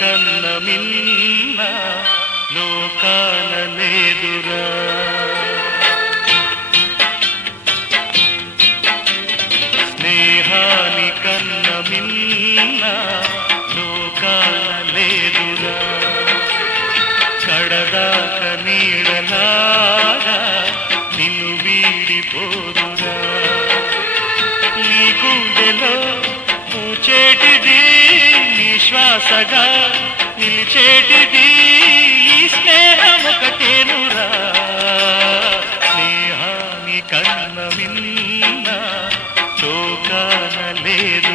కన్న మిన్న లోకాన లేదురా. స్నేహాని కన్న మిన్న లోకాన లేదురా. కడదాక నీడలాగా నిన్ను వీడిపోదురా. నీ గుండెలో పూచేటిది నీ శ్వాసగా నిలిచేటిది ఈ స్నేహం ఒకటేనురా. స్నేహాని కన్న మిన్న లోకాన లేదు.